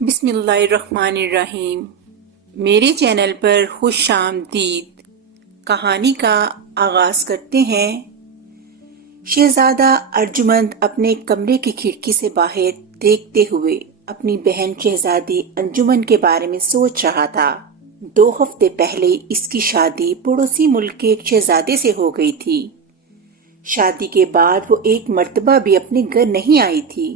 بسم اللہ الرحمن الرحیم۔ میرے چینل پر خوش آمدید۔ کہانی کا آغاز کرتے ہیں۔ شہزادہ ارجمند اپنے کمرے کی کھڑکی سے باہر دیکھتے ہوئے اپنی بہن شہزادی انجمن کے بارے میں سوچ رہا تھا۔ 2 ہفتے پہلے اس کی شادی پڑوسی ملک کے ایک شہزادے سے ہو گئی تھی۔ شادی کے بعد وہ ایک مرتبہ بھی اپنے گھر نہیں آئی تھی۔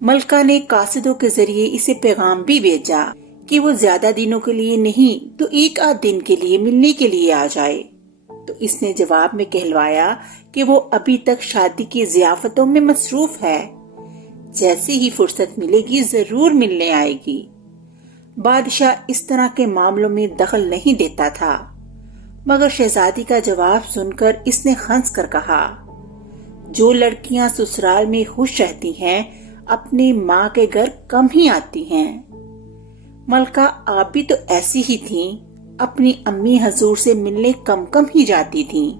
ملکہ نے قاصدوں کے ذریعے اسے پیغام بھی بھیجا کہ وہ زیادہ دنوں کے لیے نہیں تو 1 آدھ دن کے لیے ملنے کے لیے آ جائے، تو اس نے جواب میں کہلوایا کہ وہ ابھی تک شادی کی ضیافتوں میں مصروف ہے، جیسے ہی فرصت ملے گی ضرور ملنے آئے گی۔ بادشاہ اس طرح کے معاملوں میں دخل نہیں دیتا تھا، مگر شہزادی کا جواب سن کر اس نے ہنس کر کہا، جو لڑکیاں سسرال میں خوش رہتی ہیں اپنی ماں کے گھر کم ہی آتی ہیں۔ ملکہ آپ بھی تو ایسی ہی تھیں، اپنی امی حضور سے ملنے کم ہی جاتی تھیں۔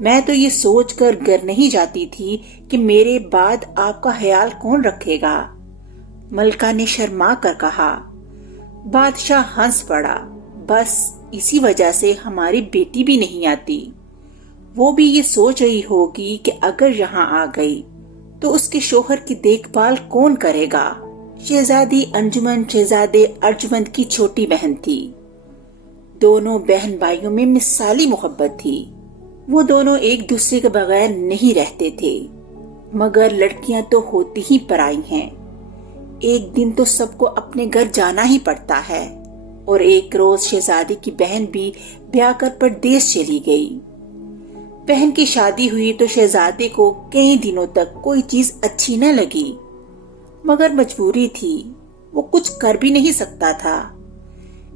میں تو یہ سوچ کر گھر نہیں جاتی تھی کہ میرے بعد آپ کا خیال کون رکھے گا۔ ملکہ نے شرما کر کہا۔ بادشاہ ہنس پڑا، بس اسی وجہ سے ہماری بیٹی بھی نہیں آتی۔ وہ بھی یہ سوچ رہی ہوگی کہ اگر یہاں آ گئی تو اس کے شوہر کی دیکھ بھال کون کرے گا۔ شہزادی انجمن شہزادے ارجمند کی چھوٹی بہن تھی۔ دونوں بہن بھائیوں میں مثالی محبت تھی۔ وہ دونوں ایک دوسرے کے بغیر نہیں رہتے تھے، مگر لڑکیاں تو ہوتی ہی پرائی ہیں۔ ایک دن تو سب کو اپنے گھر جانا ہی پڑتا ہے، اور ایک روز شہزادی کی بہن بھی بیاہ کر پردیس چلی گئی۔ بہن کی شادی ہوئی تو شہزادے کو کئی دنوں تک کوئی چیز اچھی نہ لگی، مگر مجبوری تھی، وہ کچھ کر بھی نہیں سکتا تھا۔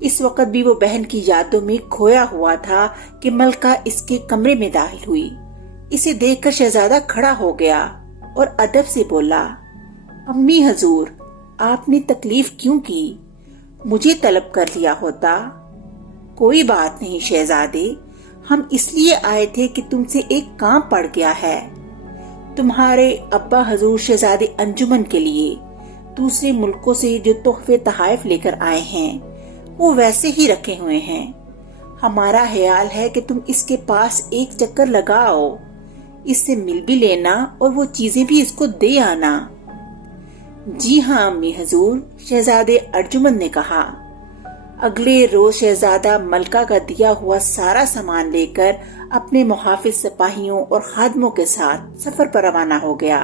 اس وقت بھی وہ بہن کی یادوں میں کھویا ہوا تھا کہ ملکہ اس کے کمرے میں داخل ہوئی۔ اسے دیکھ کر شہزادہ کھڑا ہو گیا اور ادب سے بولا، امی حضور، آپ نے تکلیف کیوں کی؟ مجھے طلب کر لیا ہوتا۔ کوئی بات نہیں شہزادے، ہم اس لیے آئے تھے کہ تم سے ایک کام پڑ گیا ہے۔ تمہارے ابا حضور شہزادی انجمن کے لیے دوسرے ملکوں سے جو تحفے تحائف لے کر آئے ہیں وہ ویسے ہی رکھے ہوئے ہیں۔ ہمارا خیال ہے کہ تم اس کے پاس ایک چکر لگاؤ، اس سے مل بھی لینا اور وہ چیزیں بھی اس کو دے آنا۔ جی ہاں امی حضور، شہزادے ارجمن نے کہا۔ اگلے روز شہزادہ ملکہ کا دیا ہوا سارا سامان لے کر اپنے محافظ سپاہیوں اور خادموں کے ساتھ سفر پر روانہ ہو گیا۔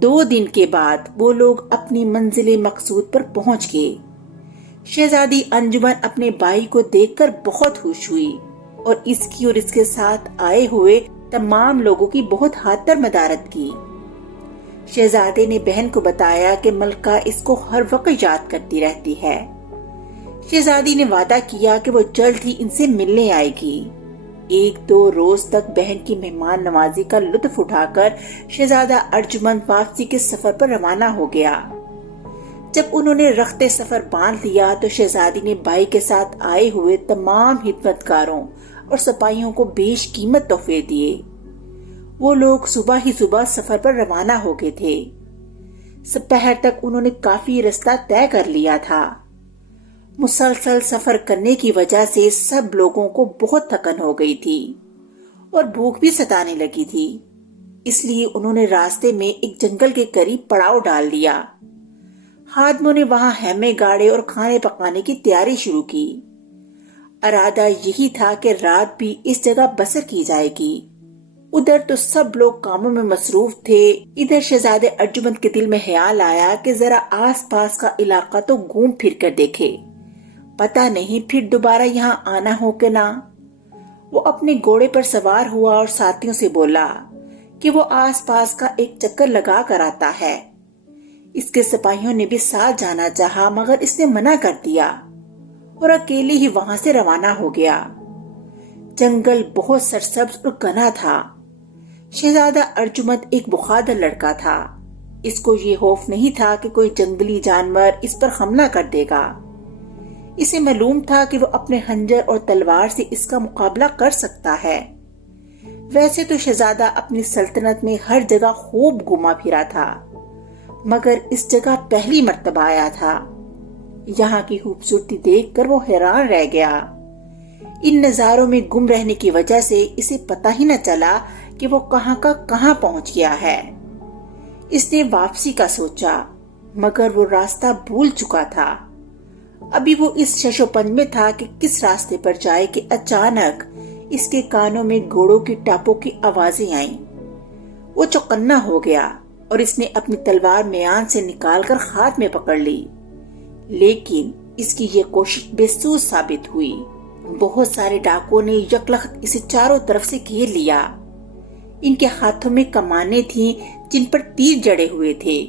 2 دن کے بعد وہ لوگ اپنی منزل مقصود پر پہنچ گئے۔ شہزادی انجمن اپنے بھائی کو دیکھ کر بہت خوش ہوئی اور اس کی اور اس کے ساتھ آئے ہوئے تمام لوگوں کی بہت خاطر مدارت کی۔ شہزادے نے بہن کو بتایا کہ ملکہ اس کو ہر وقت یاد کرتی رہتی ہے۔ شہزادی نے وعدہ کیا کہ وہ جلد ہی ان سے ملنے آئے گی۔ 1-2 روز تک بہن کی مہمان نوازی کا لطف اٹھا کر شہزادہ ارجمند واپسی کے سفر پر روانہ ہو گیا۔ جب انہوں نے رخت سفر باندھ لیا تو شہزادی نے بھائی کے ساتھ آئے ہوئے تمام خدمتگاروں اور سپاہیوں کو بیش قیمت تحفے دیے۔ وہ لوگ صبح ہی صبح سفر پر روانہ ہو گئے تھے۔ سپہر تک انہوں نے کافی رستہ طے کر لیا تھا۔ مسلسل سفر کرنے کی وجہ سے سب لوگوں کو بہت تھکن ہو گئی تھی اور بھوک بھی ستانے لگی تھی، اس لیے انہوں نے راستے میں ایک جنگل کے قریب پڑاؤ ڈال لیا۔ خادموں نے وہاں خیمے گاڑے اور کھانے پکانے کی تیاری شروع کی۔ ارادہ یہی تھا کہ رات بھی اس جگہ بسر کی جائے گی۔ ادھر تو سب لوگ کاموں میں مصروف تھے، ادھر شہزادے ارجمند کے دل میں خیال آیا کہ ذرا آس پاس کا علاقہ تو گھوم پھر کر دیکھے، پتہ نہیں پھر دوبارہ یہاں آنا ہو کہ نہ۔ وہ اپنے گھوڑے پر سوار ہوا اور ساتھیوں سے بولا کہ وہ آس پاس کا ایک چکر لگا کر آتا ہے۔ اس کے سپاہیوں نے بھی ساتھ جانا چاہا مگر اس نے منع کر دیا اور اکیلے ہی وہاں سے روانہ ہو گیا۔ جنگل بہت سرسبز اور گھنا تھا۔ شہزادہ ارجمند ایک بہادر لڑکا تھا، اس کو یہ خوف نہیں تھا کہ کوئی جنگلی جانور اس پر حملہ کر دے گا۔ اسے معلوم تھا کہ وہ اپنے خنجر اور تلوار سے اس کا مقابلہ کر سکتا ہے۔ ویسے تو شہزادہ اپنی سلطنت میں ہر جگہ خوب گھوما پھرا تھا، مگر اس جگہ پہلی مرتبہ آیا تھا۔ یہاں کی خوبصورتی دیکھ کر وہ حیران رہ گیا۔ ان نظاروں میں گم رہنے کی وجہ سے اسے پتہ ہی نہ چلا کہ وہ کہاں کا کہاں پہنچ گیا ہے۔ اس نے واپسی کا سوچا، مگر وہ راستہ بھول چکا تھا۔ ابھی وہ اس ششوپن میں تھا کہ کس راستے پر جائے کہ اچانک اس کے کانوں میں گھوڑوں کی ٹاپوں کی آوازیں آئیں۔ وہ چوکنا ہو گیا اور اس نے اپنی تلوار میان سے نکال کر ہاتھ میں پکڑ لی، لیکن اس کی یہ کوشش بے سود ثابت ہوئی۔ بہت سارے ڈاکوؤں نے یکلخت اسے چاروں طرف سے گھیر لیا۔ ان کے ہاتھوں میں کمانیں تھیں جن پر تیر جڑے ہوئے تھے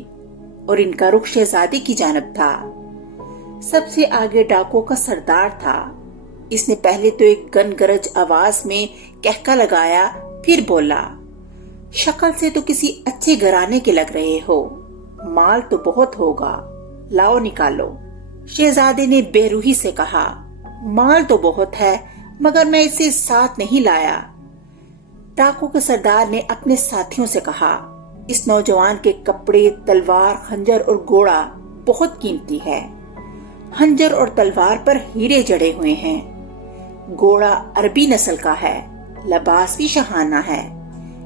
اور ان کا رخ شہزادے کی جانب تھا۔ سب سے آگے ڈاکوؤں کا سردار تھا۔ اس نے پہلے تو ایک گن گرج آواز میں کہکا لگایا، پھر بولا، شکل سے تو کسی اچھے گھرانے کے لگ رہے ہو، مال تو بہت ہوگا، لاؤ نکالو۔ شہزادے نے بے روحی سے کہا، مال تو بہت ہے مگر میں اسے ساتھ نہیں لایا۔ ڈاکو کے سردار نے اپنے ساتھیوں سے کہا، اس نوجوان کے کپڑے، تلوار، خنجر اور گھوڑا بہت قیمتی ہے۔ خنجر اور تلوار پر ہیرے جڑے ہوئے ہیں، گھوڑا عربی نسل کا ہے، لباس بھی شاہانہ ہے،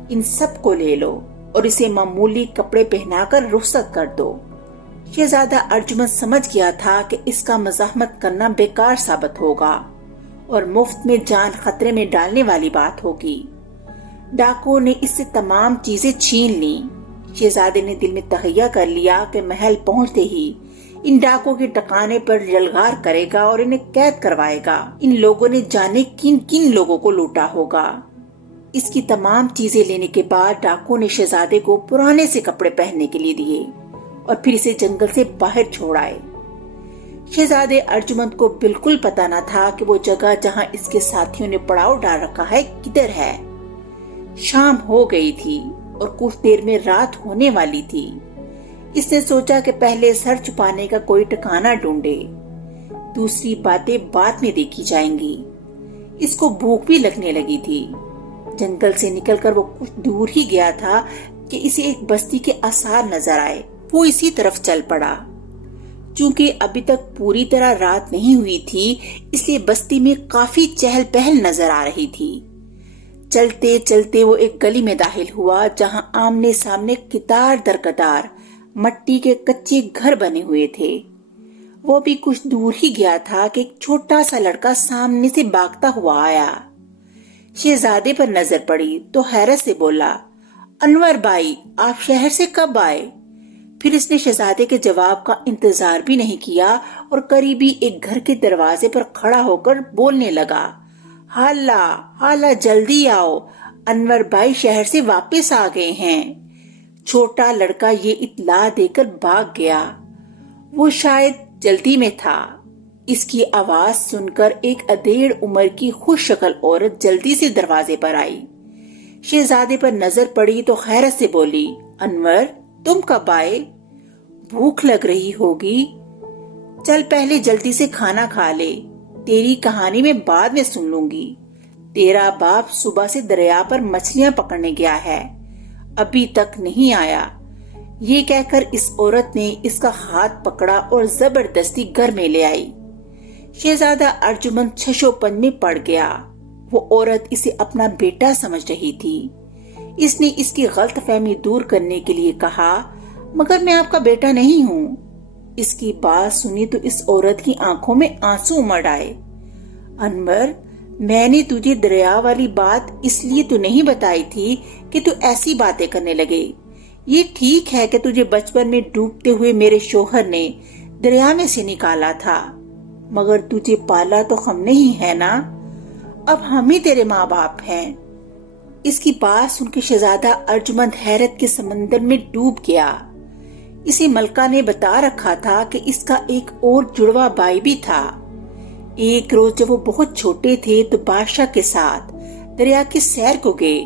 ان سب کو لے لو اور اسے معمولی کپڑے پہنا کر رخصت کر دو۔ شہزادہ ارجمند سمجھ گیا تھا کہ اس کا مزاحمت کرنا بیکار ثابت ہوگا اور مفت میں جان خطرے میں ڈالنے والی بات ہوگی۔ ڈاکو نے اس سے تمام چیزیں چھین لیں۔ شہزادے نے دل میں تہیہ کر لیا کہ محل پہنچتے ہی ان ڈاکو کے ٹکانے پر یلغار کرے گا اور انہیں قید کروائے گا۔ ان لوگوں نے جانے کن کن لوگوں کو لوٹا ہوگا۔ اس کی تمام چیزیں لینے کے بعد ڈاکو نے شہزادے کو پرانے سے کپڑے پہننے کے لیے دیے اور پھر اسے جنگل سے باہر چھوڑ آئے۔ شہزادے ارجمند کو بالکل پتا نہ تھا کہ وہ جگہ جہاں اس کے ساتھیوں نے پڑاؤ ڈال رکھا ہے کدھر ہے۔ شام ہو گئی تھی اور کچھ دیر میں رات ہونے والی تھی۔ اس نے سوچا کہ پہلے سر چھپانے کا کوئی ٹھکانہ ڈھونڈے، دوسری باتیں بعد میں دیکھی جائیں گی۔ اس کو بھوک بھی لگنے لگی تھی۔ جنگل سے نکل کر وہ کچھ دور ہی گیا تھا کہ اسے ایک بستی کے آثار نظر آئے۔ وہ اسی طرف چل پڑا۔ چونکہ ابھی تک پوری طرح رات نہیں ہوئی تھی، اس لیے بستی میں کافی چہل پہل نظر آ رہی تھی۔ چلتے چلتے وہ ایک گلی میں داخل ہوا جہاں آمنے سامنے قطار در قطار مٹی کے کچے گھر بنے ہوئے تھے۔ وہ بھی کچھ دور ہی گیا تھا کہ ایک چھوٹا سا لڑکا سامنے سے بھاگتا ہوا آیا۔ شہزادے پر نظر پڑی تو حیرت سے بولا، انور بھائی، آپ شہر سے کب آئے؟ پھر اس نے شہزادے کے جواب کا انتظار بھی نہیں کیا اور قریبی ایک گھر کے دروازے پر کھڑا ہو کر بولنے لگا، حالا حالا جلدی آؤ، انور بھائی شہر سے واپس آ گئے ہیں۔ چھوٹا لڑکا یہ اطلاع دے کر بھاگ گیا۔ وہ شاید جلدی میں تھا۔ اس کی آواز سن کر ایک ادھیڑ عمر کی خوش شکل عورت جلدی سے دروازے پر آئی۔ شہزادے پر نظر پڑی تو حیرت سے بولی، انور تم کب آئے؟ بھوک لگ رہی ہوگی، چل پہلے جلدی سے کھانا کھا لے، تیری کہانی میں بعد میں سن لوں گی۔ تیرا باپ صبح سے دریا پر مچھلیاں پکڑنے گیا ہے، ابھی تک نہیں آیا۔ یہ کہہ کر اس عورت نے اس کا ہاتھ پکڑا اور زبردستی گھر میں لے آئی۔ شہزادہ ارجمند چھشوپن میں پڑ گیا۔ وہ عورت اسے اپنا بیٹا سمجھ رہی تھی۔ اس نے اس کی غلط فہمی دور کرنے کے لیے کہا، مگر میں آپ کا بیٹا نہیں ہوں۔ اس کی بات سنی تو اس عورت کی آنکھوں میں آنسو امڑ آئے۔ انور، میں نے تجھے دریا والی بات اس لیے تو نہیں بتائی تھی کہ تو ایسی باتیں کرنے لگے۔ یہ ٹھیک ہے کہ تجھے بچپن میں ڈوبتے ہوئے میرے شوہر نے دریا میں سے نکالا تھا، مگر تجھے پالا تو ہم نے ہی ہے نا، اب ہم ہی تیرے ماں باپ ہیں۔ اس کی بات سن کے شہزادہ ارجمند حیرت کے سمندر میں ڈوب گیا۔ اسے ملکہ نے بتا رکھا تھا کہ اس کا ایک اور جڑوا بھائی بھی تھا۔ ایک روز جب وہ بہت چھوٹے تھے تو بادشاہ کے ساتھ دریا کی سیر کو گئے۔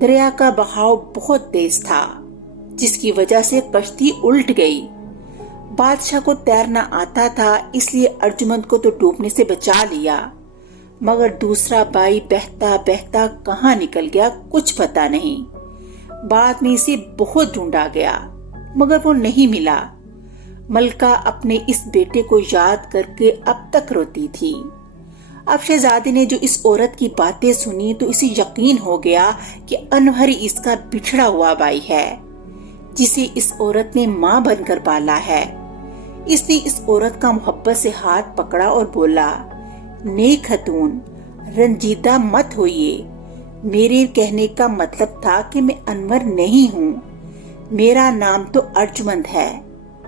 دریا کا بہاؤ بہت تیز تھا، جس کی وجہ سے کشتی الٹ گئی۔ بادشاہ کو تیرنا آتا تھا، اس لیے ارجمند کو تو ڈوبنے سے بچا لیا، مگر دوسرا بھائی بہتا بہتا کہاں نکل گیا کچھ پتا نہیں۔ بعد میں اسے بہت ڈھونڈا گیا، مگر وہ نہیں ملا۔ ملکہ اپنے اس بیٹے کو یاد کر کے اب تک روتی تھی۔ اب شہزادے نے جو اس عورت کی باتیں سنی تو اسے یقین ہو گیا کہ انور ہی اس کا بچھڑا ہوا بھائی ہے، جسے اس عورت نے ماں بن کر پالا ہے۔ اس نے اس عورت کا محبت سے ہاتھ پکڑا اور بولا، نیک خاتون، رنجیدہ مت ہوئیے، میرے کہنے کا مطلب تھا کہ میں انور نہیں ہوں، میرا نام تو ارجمند ہے،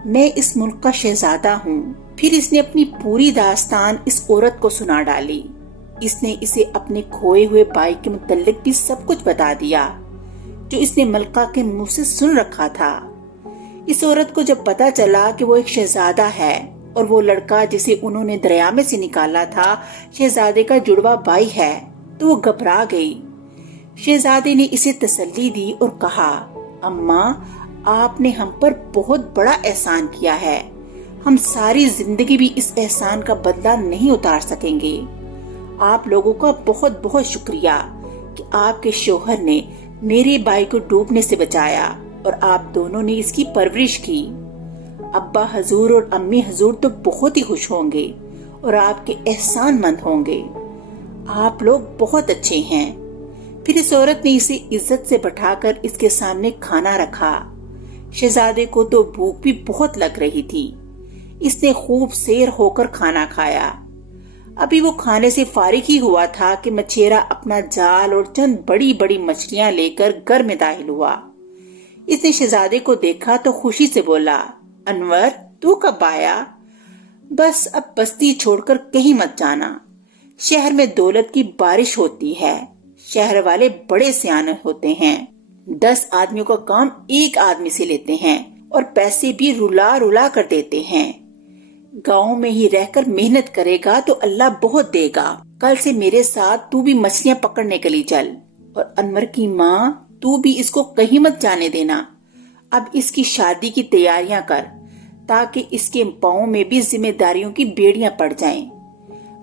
میں اس ملک کا شہزادہ ہوں۔ پھر اس نے اپنی پوری داستان اس عورت کو سنا ڈالی۔ اس نے اسے اپنے کھوئے ہوئے بھائی کے متعلق بھی سب کچھ بتا دیا جو اس نے ملکہ کے منہ سے سن رکھا تھا۔ اس عورت کو جب پتا چلا کہ وہ ایک شہزادہ ہے اور وہ لڑکا جسے انہوں نے دریا میں سے نکالا تھا شہزادے کا جڑواں بھائی ہے تو وہ گھبرا گئی۔ شہزادے نے اسے تسلی دی اور کہا، اماں، آپ نے ہم پر بہت بڑا احسان کیا ہے، ہم ساری زندگی بھی اس احسان کا بدلہ نہیں اتار سکیں گے۔ آپ لوگوں کا بہت بہت شکریہ کہ آپ کے شوہر نے میرے بھائی کو ڈوبنے سے بچایا اور آپ دونوں نے اس کی پرورش کی۔ ابا حضور اور امی حضور تو بہت ہی خوش ہوں گے اور آپ کے احسان مند ہوں گے، آپ لوگ بہت اچھے ہیں۔ پھر اس عورت نے اسے عزت سے بٹھا کر اس کے سامنے کھانا رکھا۔ شہزادے کو تو بھوک بھی بہت لگ رہی تھی۔ اس نے خوب سیر ہو کر کھانا کھایا۔ ابھی وہ کھانے سے فارغ ہی ہوا تھا کہ مچھیرا اپنا جال اور چند بڑی بڑی مچھلیاں لے کر گھر میں داخل ہوا۔ اس نے شہزادے کو دیکھا تو خوشی سے بولا، انور، تو کب آیا؟ بس اب بستی چھوڑ کر کہیں مت جانا، شہر میں دولت کی بارش ہوتی ہے، شہر والے بڑے سیانے ہوتے ہیں، 10 آدمیوں کا کام ایک آدمی سے لیتے ہیں اور پیسے بھی رلا رلا کر دیتے ہیں۔ گاؤں میں ہی رہ کر محنت کرے گا تو اللہ بہت دے گا۔ کل سے میرے ساتھ تو بھی مچھلیاں پکڑنے کے لیے چل، اور انور کی ماں، تو بھی اس کو کہیں مت جانے دینا۔ اب اس کی شادی کی تیاریاں کر تاکہ اس کے پاؤں میں بھی ذمہ داریوں کی بیڑیاں پڑ جائیں۔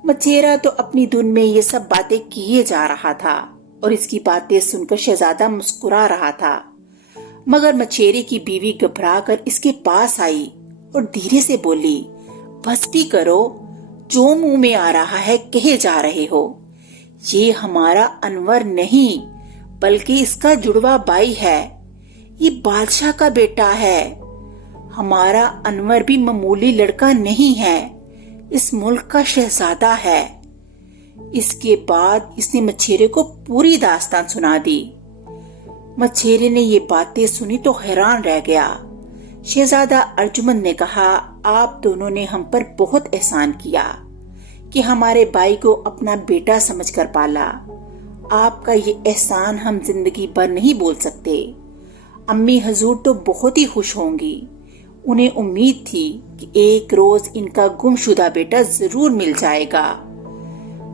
مچھیرا تو اپنی دھن میں یہ سب باتیں کیے جا رہا تھا اور اس کی باتیں سن کر شہزادہ مسکرا رہا تھا، مگر مچھیرے کی بیوی گھبرا کر اس کے پاس آئی اور دھیرے سے بولی، بس بھی کرو، جو منہ میں آ رہا ہے کہے جا رہے ہو، یہ ہمارا انور نہیں بلکہ اس کا جڑواں بھائی ہے، یہ بادشاہ کا بیٹا ہے، ہمارا انور بھی معمولی لڑکا نہیں ہے، اس ملک کا شہزادہ ہے۔ اس کے بعد اس نے مچھیرے کو پوری داستان سنا دی۔ مچھیرے نے یہ باتیں سنی تو حیران رہ گیا۔ شہزادہ ارجمند نے کہا، آپ دونوں نے ہم پر بہت احسان کیا کہ ہمارے بھائی کو اپنا بیٹا سمجھ کر پالا۔ آپ کا یہ احسان ہم زندگی بھر نہیں بول سکتے۔ امی حضور تو بہت ہی خوش ہوں گی، انہیں امید تھی کہ ایک روز ان کا گم شدہ بیٹا ضرور مل جائے گا۔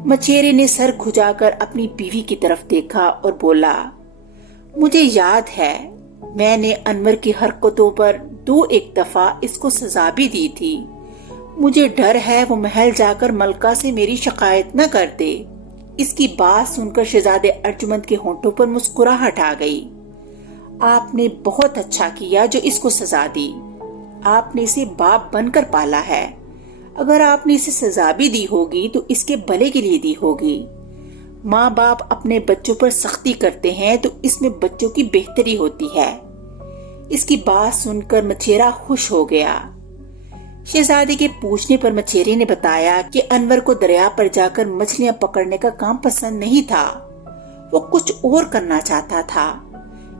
مچھیرے نے سر کھجا کر اپنی بیوی کی طرف دیکھا اور بولا، مجھے یاد ہے میں نے انور کی حرکتوں پر 2-1 دفعہ اس کو سزا بھی دی تھی، مجھے ڈر ہے وہ محل جا کر ملکہ سے میری شکایت نہ کر دے۔ اس کی بات سن کر شہزادے ارجمند کے ہونٹوں پر مسکراہٹ آ گئی۔ آپ نے بہت اچھا کیا جو اس کو سزا دی، آپ نے اسے باپ بن کر پالا ہے، اگر آپ نے اسے سزا بھی دی ہوگی تو اس کے بھلے کے لیے دی ہوگی۔ ماں باپ اپنے بچوں پر سختی کرتے ہیں تو اس میں بچوں کی بہتری ہوتی ہے۔ اس کی بات سن کر مچھیرا خوش ہو گیا۔ شہزادے کے پوچھنے پر مچھیرے نے بتایا کہ انور کو دریا پر جا کر مچھلیاں پکڑنے کا کام پسند نہیں تھا، وہ کچھ اور کرنا چاہتا تھا،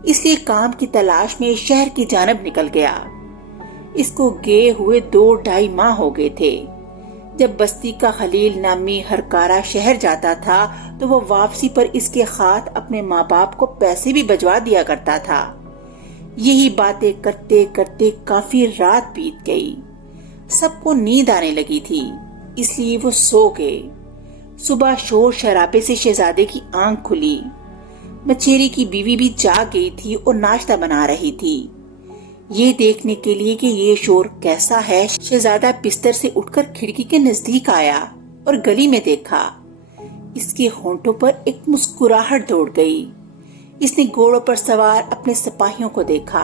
اس لیے کام کی تلاش میں شہر کی جانب نکل گیا۔ اس کو گئے ہوئے 2-2.5 ماہ ہو گئے تھے۔ جب بستی کا خلیل نامی ہرکارا شہر جاتا تھا تو وہ واپسی پر اس کے خاط اپنے ماں باپ کو پیسے بھی بھجوا دیا کرتا تھا۔ یہی باتیں کرتے کرتے کافی رات بیت گئی، سب کو نیند آنے لگی تھی، اس لیے وہ سو گئے۔ صبح شور شرابے سے شہزادے کی آنکھ کھلی۔ مچھیرے کی بیوی بھی جاگ گئی تھی اور ناشتہ بنا رہی تھی۔ یہ دیکھنے کے لیے کہ یہ شور کیسا ہے، شہزادہ بستر سے اٹھ کر کھڑکی کے نزدیک آیا اور گلی میں دیکھا۔ اس کے ہونٹوں پر ایک مسکراہٹ دوڑ گئی۔ اس نے گھوڑوں پر سوار اپنے سپاہیوں کو دیکھا،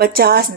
50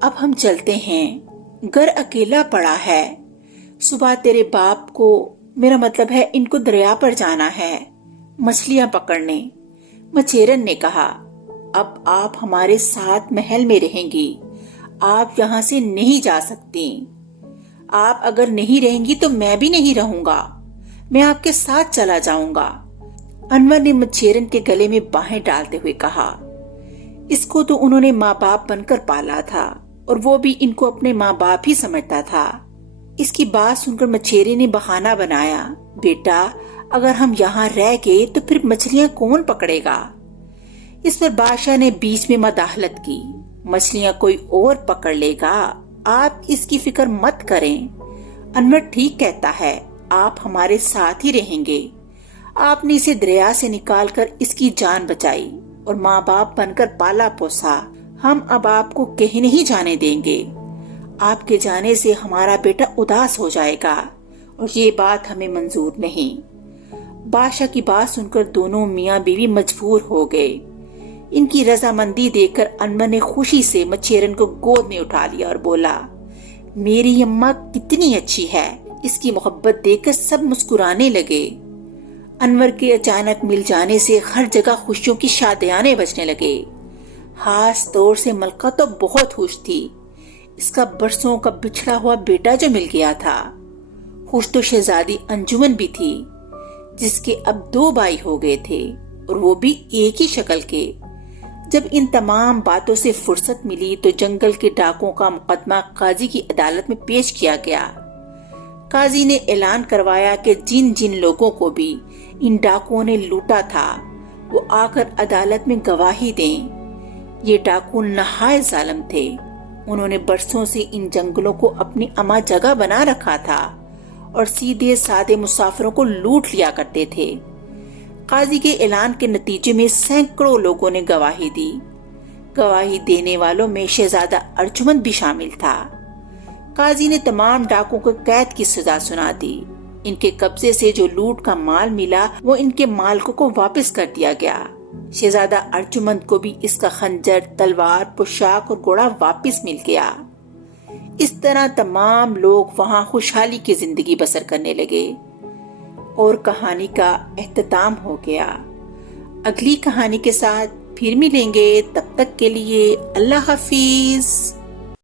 اب ہم چلتے ہیں، گھر اکیلا پڑا ہے، صبح تیرے باپ کو، میرا مطلب ہے ان کو دریا پر جانا ہے مچھلیاں پکڑنے۔ مچیرن نے کہا، اب آپ ہمارے ساتھ محل میں رہیں گی، آپ یہاں سے نہیں جا سکتی۔ آپ اگر نہیں رہیں گی تو میں بھی نہیں رہوں گا، میں آپ کے ساتھ چلا جاؤں گا۔ انور نے مچیرن کے گلے میں باہیں ڈالتے ہوئے کہا، اس کو تو انہوں نے ماں باپ بن کر پالا تھا اور وہ بھی ان کو اپنے ماں باپ ہی سمجھتا تھا۔ اس کی بات سن کر مچیرے نے بہانہ بنایا، بیٹا اگر ہم یہاں رہ گئے تو پھر مچھلیاں کون پکڑے گا؟ اس پر بادشاہ نے بیچ میں مداخلت کی، مچھلیاں کوئی اور پکڑ لے گا، آپ اس کی فکر مت کریں۔ انور ٹھیک کہتا ہے، آپ ہمارے ساتھ ہی رہیں گے۔ آپ نے اسے دریا سے نکال کر اس کی جان بچائی اور ماں باپ بن کر پالا پوسا، ہم اب آپ کو کہیں نہیں جانے دیں گے۔ آپ کے جانے سے ہمارا بیٹا اداس ہو جائے گا اور یہ بات ہمیں منظور نہیں۔ بادشاہ کی بات سن کر دونوں میاں بیوی مجبور ہو گئے۔ ان کی رضامندی دیکھ کر انور نے خوشی سے مچیرن کو گود میں اٹھا لیا اور بولا، میری اماں کتنی اچھی ہے۔ اس کی محبت دیکھ کر سب مسکرانے لگے۔ انور کے اچانک مل جانے سے ہر جگہ خوشیوں کی شادیانے بجنے لگے۔ خاص طور سے ملکہ تو بہت خوش تھی، اس کا برسوں کا بچھڑا ہوا بیٹا جو مل گیا تھا۔ خوش تو شہزادی انجمن بھی تھی، جس کے اب 2 بھائی ہو گئے تھے اور وہ بھی ایک ہی شکل کے۔ جب ان تمام باتوں سے فرصت ملی تو جنگل کے ڈاکوں کا مقدمہ قاضی کی عدالت میں پیش کیا گیا۔ قاضی نے اعلان کروایا کہ جن جن لوگوں کو بھی ان ڈاکوؤں نے لوٹا تھا وہ آ کر عدالت میں گواہی دیں۔ یہ ڈاکو نہایت ظالم تھے، انہوں نے برسوں سے ان جنگلوں کو اپنی اما جگہ بنا رکھا تھا اور سیدھے سادے مسافروں کو لوٹ لیا کرتے تھے۔ قاضی کے اعلان کے نتیجے میں سینکڑوں لوگوں نے گواہی دی۔ گواہی دینے والوں میں شہزادہ ارجمند بھی شامل تھا۔ قاضی نے تمام ڈاکوں کو قید کی سزا سنا دی۔ ان کے قبضے سے جو لوٹ کا مال ملا وہ ان کے مالکوں کو واپس کر دیا گیا۔ شہزادہ ارجمند کو بھی اس کا خنجر، تلوار، پوشاک اور گھوڑا واپس مل گیا۔ اس طرح تمام لوگ وہاں خوشحالی کی زندگی بسر کرنے لگے اور کہانی کا اختتام ہو گیا۔ اگلی کہانی کے ساتھ پھر ملیں گے، تب تک کے لیے اللہ حافظ۔